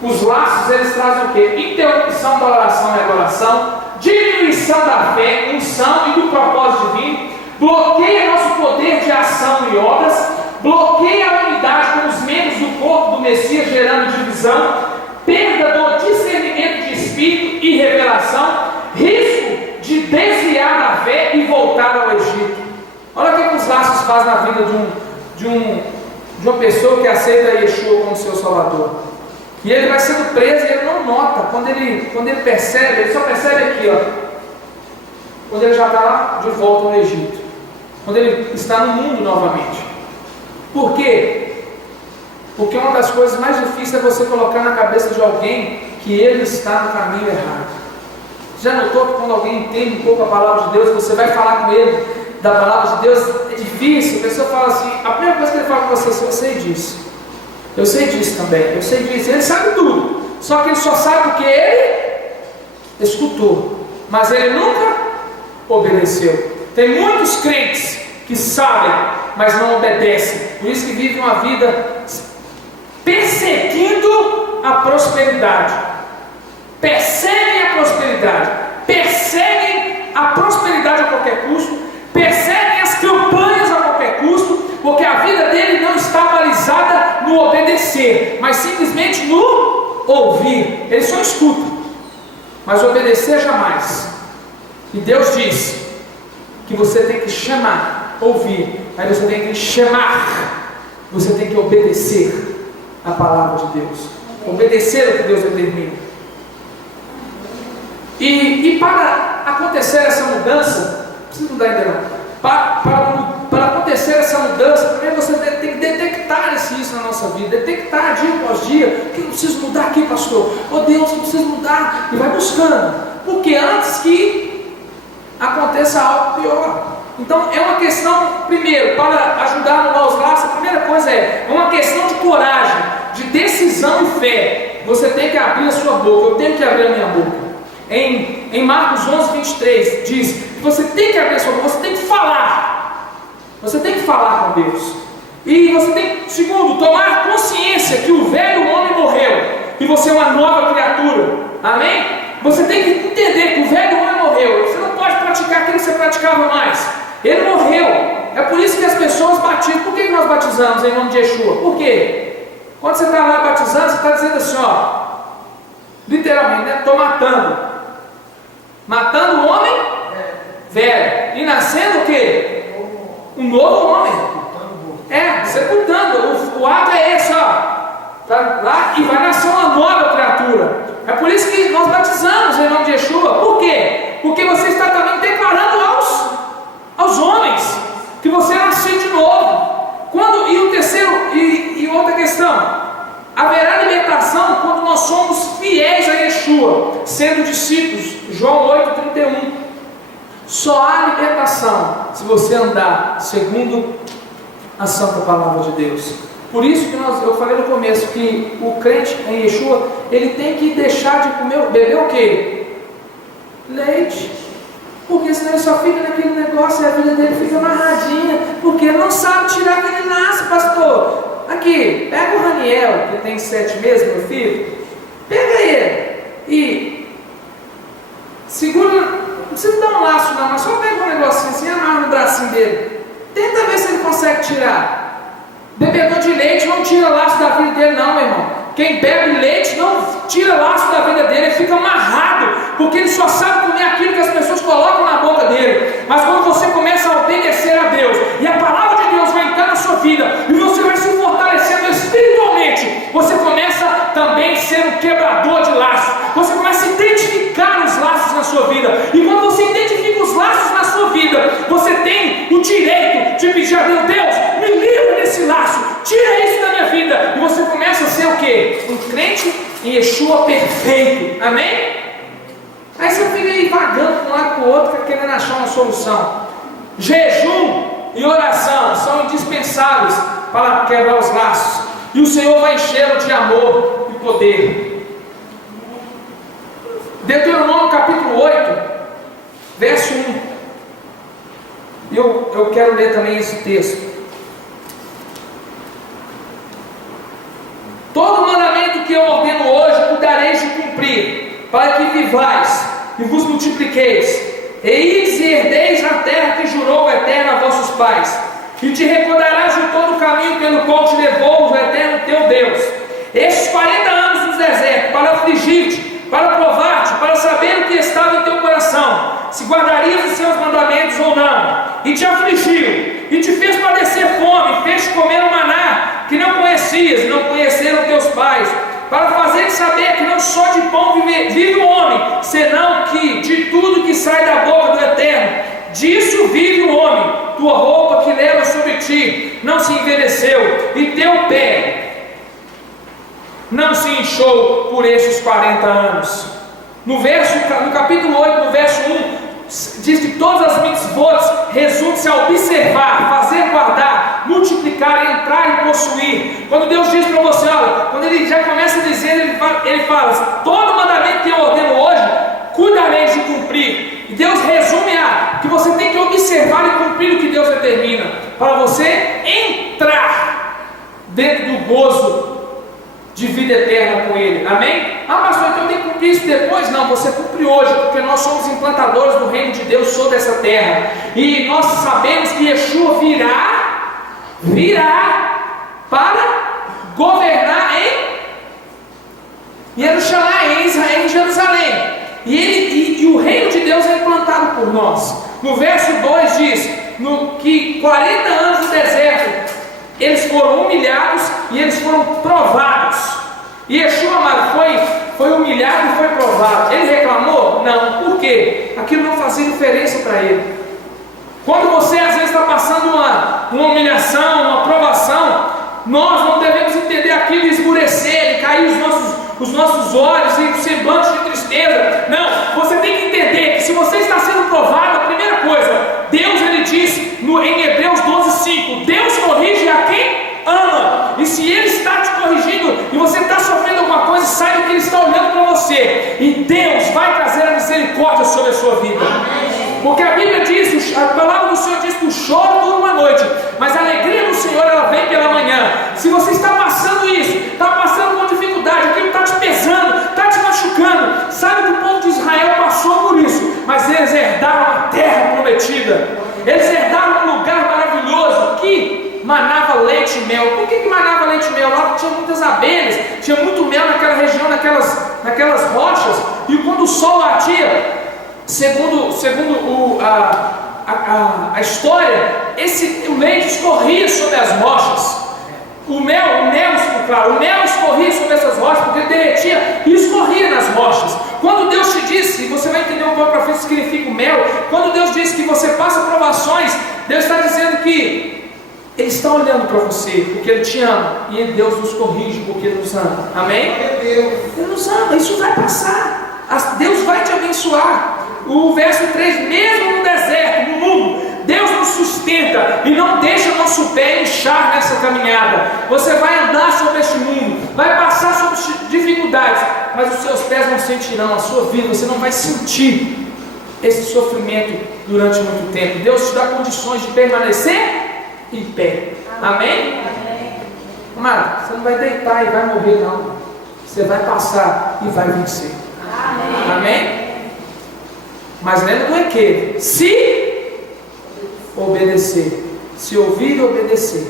Os laços, eles trazem o quê? Interrupção da oração e adoração, diminuição da fé, unção e do propósito divino, bloqueia nosso poder de ação e obras, bloqueia a unidade com os membros do corpo do Messias, gerando divisão, perda do discernimento de espírito e revelação, risco de desviar da fé e voltar ao Egito. Olha o que os laços fazem na vida de uma pessoa que aceita Yeshua como seu Salvador. E ele vai sendo preso e ele não nota. Quando ele percebe, ele só percebe aqui, ó, quando ele já está lá de volta no Egito, quando ele está no mundo novamente. Por quê? Porque uma das coisas mais difíceis é você colocar na cabeça de alguém que ele está no caminho errado. Já notou que quando alguém entende um pouco a palavra de Deus, você vai falar com ele da palavra de Deus, é difícil. A pessoa fala assim, a primeira coisa que ele fala com você é assim: eu sei disso. Eu sei disso também, eu sei disso. Ele sabe tudo, só que ele só sabe o que ele escutou, mas ele nunca obedeceu. Tem muitos crentes que sabem, mas não obedecem. Por isso que vivem uma vida perseguindo a prosperidade. Perseguem a prosperidade. Perseguem a prosperidade a qualquer custo. Perseguem as campanhas a qualquer custo. Porque a vida dele não está balizada no obedecer, mas simplesmente no ouvir. Ele só escuta, mas obedecer jamais. E Deus diz que você tem que chamar, ouvir, aí você tem que chamar, você tem que obedecer a palavra de Deus, obedecer o que Deus determina. E para acontecer essa mudança, não precisa mudar ainda não. Para acontecer essa mudança, primeiro você tem que detectar isso na nossa vida, detectar dia após dia, que eu preciso mudar aqui, pastor, oh Deus, eu preciso mudar, e vai buscando, porque antes que aconteça algo pior. Então é uma questão, primeiro, para ajudar a anular os laços, a primeira coisa é uma questão de coragem, de decisão e fé. Você tem que abrir a sua boca, eu tenho que abrir a minha boca. Em Marcos 11, 23, diz que você tem que abrir a sua boca, você tem que falar. Você tem que falar com Deus. E você tem, segundo, tomar consciência que o velho homem morreu e você é uma nova criatura. Amém? Você tem que entender que o velho homem morreu. Você não pode praticar aquilo que você praticava mais. Ele morreu. É por isso que as pessoas batizam. Por que nós batizamos em nome de Yeshua? Por quê? Quando você está lá batizando, você está dizendo assim, ó, literalmente, né? Estou matando o homem velho e nascendo o quê? Um novo homem. Sepultando. O ato é esse, ó. Tá lá e vai nascer uma nova criatura. É por isso que nós batizamos em nome de Yeshua. Por quê? Porque você está também declarando aos homens que você nasceu de novo. E o terceiro, e outra questão, haverá libertação quando nós somos fiéis a Yeshua, sendo discípulos. João 8,31. Só há libertação se você andar segundo a santa palavra de Deus. Por isso que eu falei no começo que o crente em Yeshua, ele tem que deixar de beber o quê? Leite. Porque senão ele só fica naquele negócio e a vida dele fica amarradinha, porque ele não sabe tirar aquele laço, pastor. Aqui, pega o Raniel, que tem 7 meses, meu filho, pega ele e segura, não precisa dar um laço não, mas só pega um negocinho assim, amarra no bracinho dele, tenta ver se ele consegue tirar. Bebedor de leite não tira laço da vida dele não, meu irmão. Quem bebe leite não tira laço da vida dele, ele fica amarrado, porque ele só sabe comer aquilo que as pessoas colocam na boca dele. Mas quando você começa a obedecer a Deus, e a palavra de Deus vai entrar na sua vida, e você vai se fortalecendo espiritualmente, você começa também a ser um quebrador de laços, você começa a identificar os laços na sua vida, e quando você identifica os laços na sua vida, você tem o direito de pedir a Deus: Deus, me livra desse laço, tira isso da minha vida, e você começa a ser o quê? Um crente em Yeshua perfeito, amém? Aí você fica aí vagando de um lado para o outro, querendo achar uma solução. Jejum e oração são indispensáveis para quebrar os laços, e o Senhor vai enchê-lo de amor e poder. Deuteronômio capítulo 8, verso 1. Eu quero ler também esse texto. Todo mandamento que eu ordeno hoje cuidareis de cumprir, para que vivais e vos multipliqueis, e ires e herdeis a terra que jurou o Eterno a vossos pais, e te recordarás de todo o caminho pelo qual te levou o Eterno teu Deus, estes 40 anos no deserto, para afligir-te, para provar-te, para saber o que estava em teu coração, se guardarias os seus mandamentos ou não, e te afligiu, e te fez padecer fome, fez comer o maná, que não conhecias, e não conheceram teus pais, para fazer saber que não só de pão vive o homem, senão que de tudo que sai da boca do Eterno, disso vive o homem. Tua roupa que leva sobre ti não se envelheceu, e teu pé não se inchou por esses 40 anos. No capítulo 8, no verso 1, diz que todas as mitzvot resumem-se a observar, fazer guardar, multiplicar, entrar e possuir. Quando Deus diz para você, olha, quando Ele já começa a dizer, Ele fala: todo mandamento que eu ordeno hoje, cuidareis de cumprir. E Deus resume que você tem que observar e cumprir o que Deus determina, para você entrar dentro do gozo de vida eterna com Ele, amém? Ah, pastor, então eu tenho que cumprir isso depois? Não, você cumpre hoje, porque nós somos implantadores do reino de Deus sobre essa terra, e nós sabemos que Yeshua virá para governar em Jerusalém, em Israel, em Jerusalém, e o reino de Deus é implantado por nós. No verso 2 diz que 40 anos no deserto eles foram humilhados e eles foram provados. E Yeshua, amado, foi humilhado e foi provado. Ele reclamou? Não. Por quê? Aquilo não fazia diferença para ele. Quando você às vezes está passando uma humilhação, uma provação, nós não devemos entender aquilo e esmurecer, e cair os nossos olhos e semblantes de tristeza. Não, você tem que entender que se você está sendo provado, a primeira coisa, Deus, Ele disse em Hebreus 12:5, Deus corrige a quem ama. E se Ele está te corrigindo e você está sofrendo alguma coisa, saiba que Ele está olhando para você, e Deus vai trazer a misericórdia sobre a sua vida. Porque a Bíblia diz, a palavra do Senhor diz que o choro dura uma noite, mas a alegria do Senhor, ela vem pela manhã. Se você está passando isso, está passando por dificuldade, aquilo está te pesando, está te machucando, sabe que o povo de Israel passou por isso, mas eles herdaram a terra prometida, eles herdaram um lugar maravilhoso que manava leite e mel. Por que manava leite e mel? Lá tinha muitas abelhas, tinha muito mel naquela região, naquelas rochas, e quando o sol batia, segundo a história, o leite escorria sobre as rochas. O mel escorria sobre essas rochas, porque ele derretia e escorria nas rochas. Quando Deus te disse, e você vai entender um pouco para frente o que significa o mel, quando Deus diz que você passa provações, Deus está dizendo que Ele está olhando para você, porque Ele te ama, e Deus nos corrige, porque Ele nos ama, amém? Ele nos ama, isso vai passar, Deus vai te abençoar. O verso 3, mesmo no deserto, no mundo, Deus nos sustenta e não deixa nosso pé inchar nessa caminhada. Você vai andar sobre este mundo, vai passar sobre dificuldades, mas os seus pés não sentirão a sua vida, você não vai sentir esse sofrimento durante muito tempo. Deus te dá condições de permanecer em pé. Amém? Amado, você não vai deitar e vai morrer, não. Você vai passar e vai vencer. Amém? Mas lembra do equilíbrio. Se obedecer. Se ouvir e obedecer.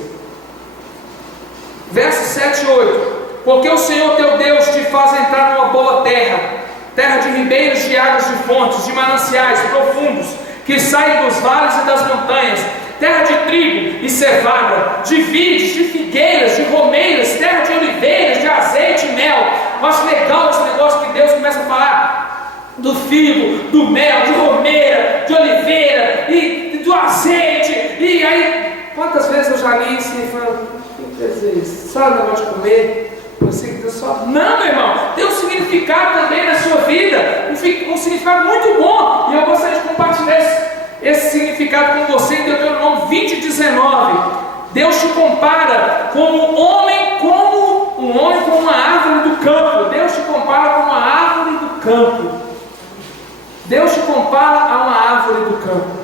Versos 7 e 8. Porque o Senhor teu Deus te faz entrar numa boa terra, terra de ribeiros, de águas, de fontes, de mananciais profundos, que saem dos vales e das montanhas, terra de trigo e cevada, de vides, de figueiras, de romeiras, terra de oliveiras, de azeite e mel. Eu acho legal esse negócio que Deus começa a falar do figo, do mel, de romeira, de oliveira e do azeite. E aí, quantas vezes eu já li isso e falo, o que quer dizer isso? Só o negócio de comer? Não, meu irmão, tem um significado também na sua vida, um significado muito bom, e eu gostaria de compartilhar esse significado com você em Deuteronômio 20:19. Deus te compara como um homem com uma árvore do campo. Deus te compara com uma árvore do campo. Deus te compara a uma árvore do campo.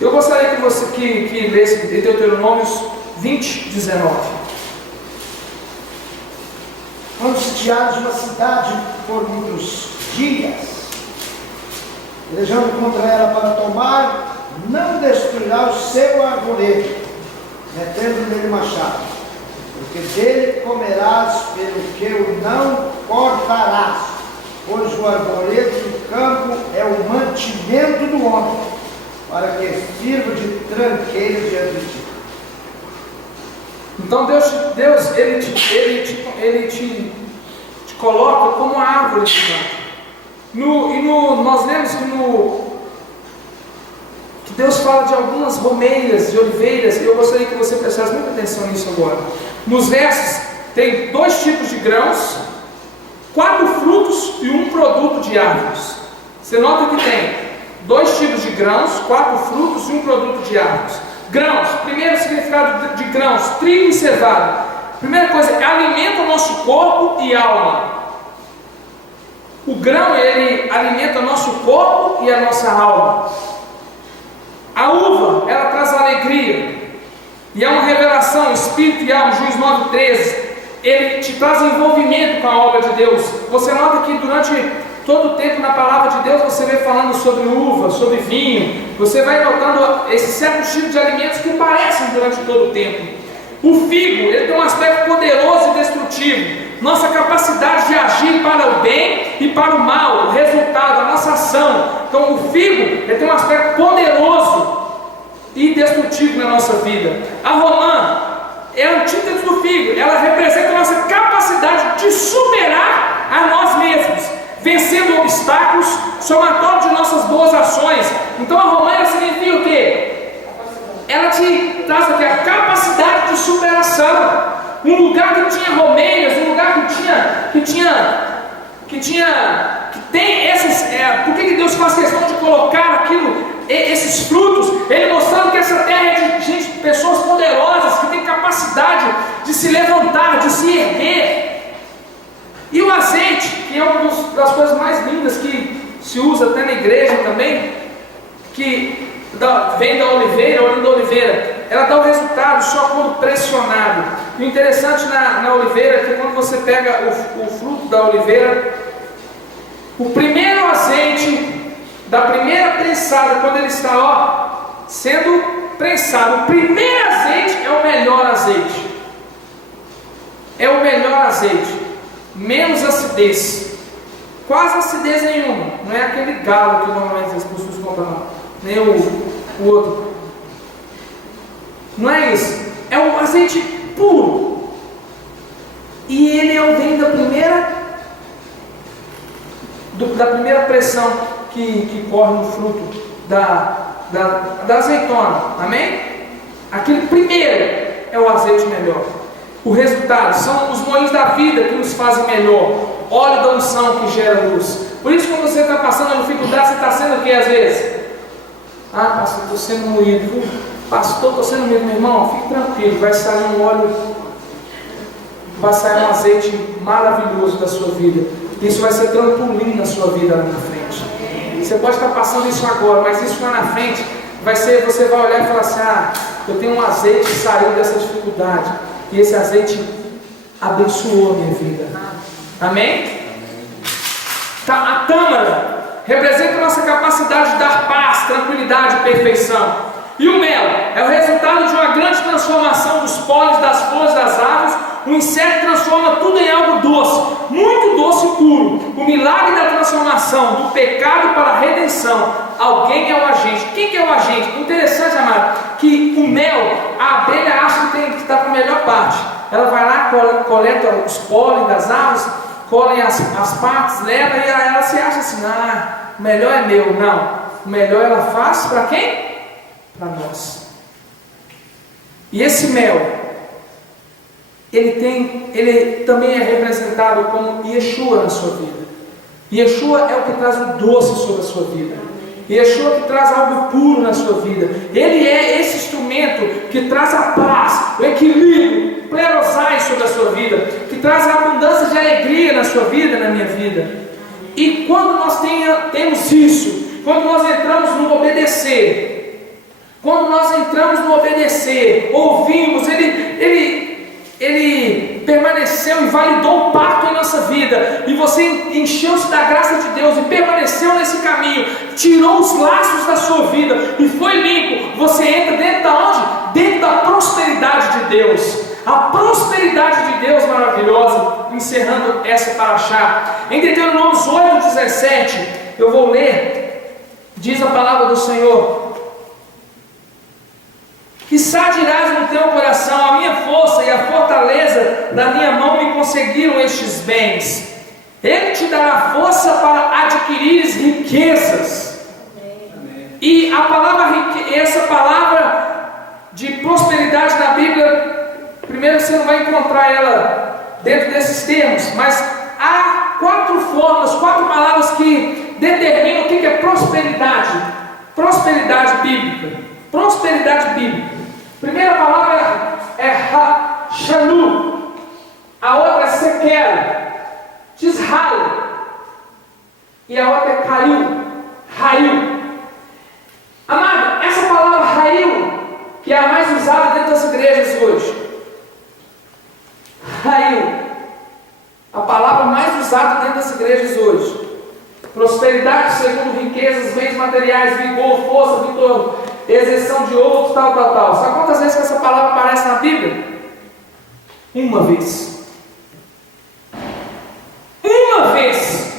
Eu gostaria que você que lesse Deuteronômio 20:19. Quando sitiados uma cidade por muitos dias, pelejando contra ela para tomar, não destruirá o seu arvoredo, metendo nele machado, porque dele comerás, pelo que o não cortarás, pois o arvoredo do campo é o mantimento do homem, para que sirva de tranqueiro diante de ti. Então Deus ele te coloca como uma árvore de campo. Nós lemos que Deus fala de algumas romeiras, de oliveiras, e eu gostaria que você prestasse muita atenção nisso agora. Nos versos tem 2 tipos de grãos, 4 frutos e 1 produto de árvores. Você nota que tem 2 tipos de grãos, 4 frutos e 1 produto de árvores. Grãos, primeiro significado de grãos, trigo e cevada. Primeira coisa, alimenta o nosso corpo e alma. O grão, ele alimenta o nosso corpo e a nossa alma. A uva, ela traz alegria. E é uma revelação, espírito e alma, Juízes 9:13. Ele te traz envolvimento com a obra de Deus. Você nota que durante todo o tempo na palavra de Deus você vê falando sobre uva, sobre vinho. Você vai notando esses certos tipos de alimentos que parecem durante todo o tempo. O figo, ele tem um aspecto poderoso e destrutivo. Nossa capacidade de agir para o bem e para o mal, o resultado, a nossa ação. Então o figo, ele tem um aspecto poderoso e destrutivo na nossa vida. A romã é a antítese do figo. Ela representa a nossa capacidade de superar a nós mesmos, vencendo obstáculos, somatório de nossas boas ações. Então a romã significa o quê? Ela te traz aqui a capacidade de superação. Um lugar que tinha romeiras, um lugar que tem essas. Por que Deus faz questão de colocar aquilo, esses frutos? Ele mostrando que essa terra é de pessoas poderosas que têm capacidade de se levantar, de se erguer. E o azeite, que é uma das coisas mais lindas que se usa até na igreja também, que vem da oliveira, a olhinha da oliveira, ela dá o resultado só quando pressionado. E o interessante na oliveira é que quando você pega o fruto da oliveira, o primeiro azeite da primeira prensada, quando ele está sendo prensado, o primeiro azeite é o melhor azeite. É o melhor azeite. Menos acidez, quase acidez nenhuma. Não é aquele galo que normalmente as pessoas compram, não. Nem o outro. Não é isso. É um azeite puro. E ele vem da primeira pressão que corre no fruto da azeitona. Amém? Aquele primeiro é o azeite melhor. O resultado são os moinhos da vida que nos fazem melhor. Óleo da unção que gera luz. Por isso, quando você está passando a dificuldade, você está sendo o que às vezes? Ah, pastor, estou sendo moído. Pastor, estou sendo moído, meu irmão. Fique tranquilo, vai sair um óleo, vai sair um azeite maravilhoso da sua vida. Isso vai ser trampolim na sua vida lá na frente. Você pode estar passando isso agora, mas isso lá na frente vai ser, você vai olhar e falar assim: ah, eu tenho um azeite que saiu dessa dificuldade, e esse azeite abençoou a minha vida. Amém? A tâmara representa a nossa capacidade de dar paz, tranquilidade e perfeição. E o mel é o resultado de uma grande transformação dos pólenes das flores das árvores. O inseto transforma tudo em algo doce, muito doce e puro. O milagre da transformação do pecado para a redenção. Alguém é o agente. Quem que é o agente? Interessante, amado, que o mel, a abelha acha que está com a melhor parte. Ela vai lá, coleta os pólenes das árvores, colhe as partes, leva, e ela se acha assim: ah, o melhor é meu. Não, o melhor ela faz para quem? Para nós. E esse mel, ele também é representado como Yeshua na sua vida. Yeshua é o que traz o doce sobre a sua vida. Yeshua é o que traz algo puro na sua vida. Ele é esse instrumento que traz a paz, o equilíbrio, plerosai sobre a sua vida, que traz a abundância de alegria na sua vida, na minha vida. E quando nós temos isso, quando nós entramos no obedecer, ouvimos, ele permaneceu e validou o pacto em nossa vida, e você encheu-se da graça de Deus e permaneceu nesse caminho, tirou os laços da sua vida e foi limpo. Você entra dentro da onde? Dentro da prosperidade de Deus. A prosperidade de Deus maravilhosa. Encerrando essa paraxá, em Deuteronômio 8:17, eu vou ler. Diz a palavra do Senhor: quizá dirás no teu coração: a minha força e a fortaleza da minha mão me conseguiram estes bens. Ele te dará força para adquirires riquezas. Amém. E essa palavra de prosperidade na Bíblia, primeiro você não vai encontrar ela dentro desses termos, mas há 4 palavras que determinam o que é prosperidade. Prosperidade bíblica. Prosperidade bíblica. A primeira palavra é Shanu, a outra é Sequel, Tishal, e a outra é Rail. Amado, essa palavra Rail, que é a mais usada dentro das igrejas hoje, Rail, a palavra mais usada dentro das igrejas hoje. Prosperidade segundo riquezas, bens materiais, vigor, força, vitor, exceção de outros, tal. Sabe quantas vezes que essa palavra aparece na Bíblia? Uma vez. Uma vez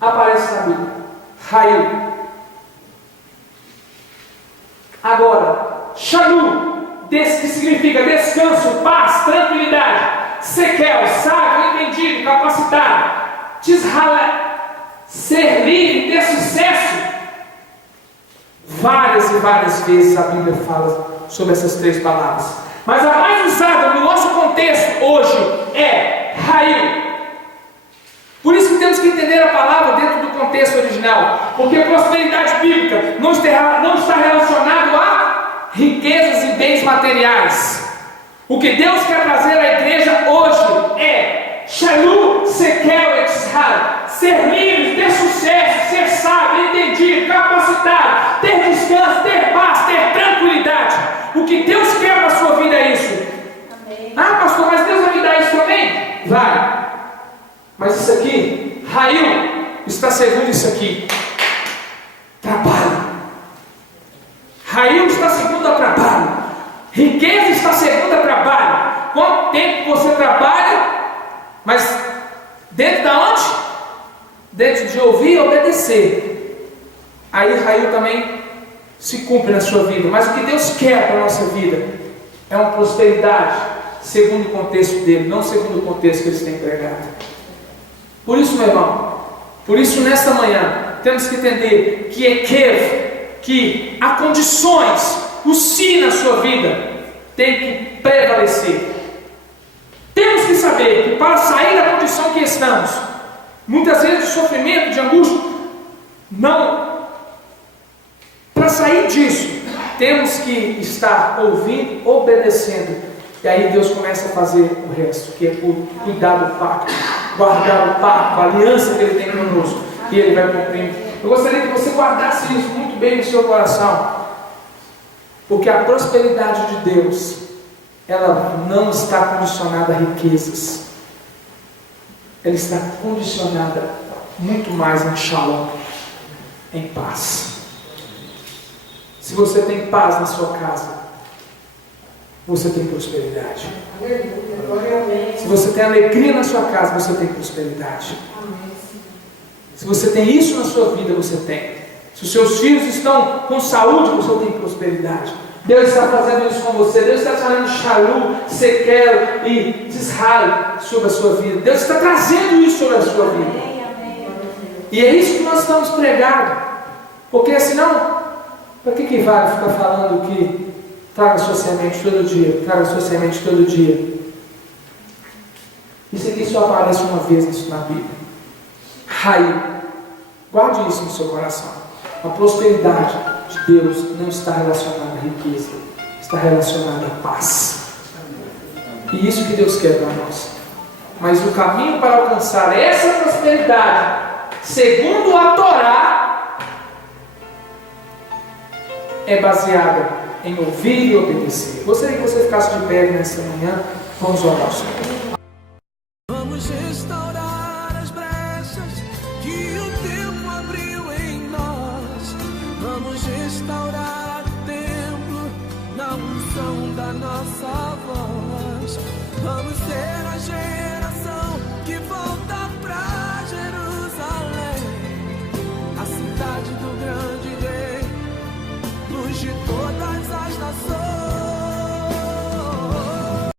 aparece na Bíblia. Raio. Agora, Shalu, que significa descanso, paz, tranquilidade. Sequel, sábio, entendido, capacitado. Tishal, ser livre, ter sucesso. Várias e várias vezes a Bíblia fala sobre essas 3 palavras, mas a mais usada no nosso contexto hoje é Rail. Por isso que temos que entender a palavra dentro do contexto original, porque prosperidade bíblica não está relacionado a riquezas e bens materiais. O que Deus quer trazer à igreja hoje é Shalu, Sequel e Tishal, ser livre, ter sucesso, ser sábio, entendido, capacitado, ter descanso, ter paz, ter tranquilidade. O que Deus quer para a sua vida é isso. Amém. Ah, pastor, mas Deus vai me dar isso também? Vai. Mas isso aqui, Rail, está segundo isso aqui: trabalho. Rail está segundo a trabalho. Riqueza está segundo a trabalho. Quanto tempo você trabalha, mas dentro da onde? Dentro de ouvir e obedecer. Aí Rail também se cumpre na sua vida. Mas o que Deus quer para a nossa vida é uma prosperidade segundo o contexto dele, não segundo o contexto que eles têm pregado. Por isso, meu irmão, nesta manhã temos que entender que que há condições, o sim na sua vida tem que prevalecer. Temos que saber que para sair da condição que estamos, muitas vezes de sofrimento, de angústia, para sair disso, temos que estar ouvindo, obedecendo, e aí Deus começa a fazer o resto, que é cuidar do pacto, guardar o pacto, a aliança que Ele tem conosco, e Ele vai cumprir Eu gostaria que você guardasse isso muito bem no seu coração, porque a prosperidade de Deus, ela não está condicionada a riquezas, ela está condicionada muito mais em shalom, em paz. Se você tem paz na sua casa, você tem prosperidade. Se você tem alegria na sua casa, você tem prosperidade. Se você tem isso na sua vida, você tem. Se os seus filhos estão com saúde, você tem prosperidade. Deus está fazendo isso com você. Deus está trazendo Shalu, Sequel e Zisrael sobre a sua vida. Deus está trazendo isso sobre a sua vida. E é isso que nós estamos pregando. Porque senão, para que vale ficar falando que traga sua semente todo dia, traga sua semente todo dia? Isso aqui só aparece uma vez na Bíblia. Raí. Guarde isso no seu coração. A prosperidade de Deus não está relacionada à riqueza, está relacionada à paz. E isso que Deus quer para nós. Mas o caminho para alcançar essa prosperidade, segundo a Torá, é baseada em ouvir e obedecer. Gostaria que você ficasse de pé nessa manhã. Vamos orar ao Senhor. Vamos restaurar as brechas que o tempo abriu em nós. Vamos restaurar o templo na unção da nossa voz. Vamos ser a gente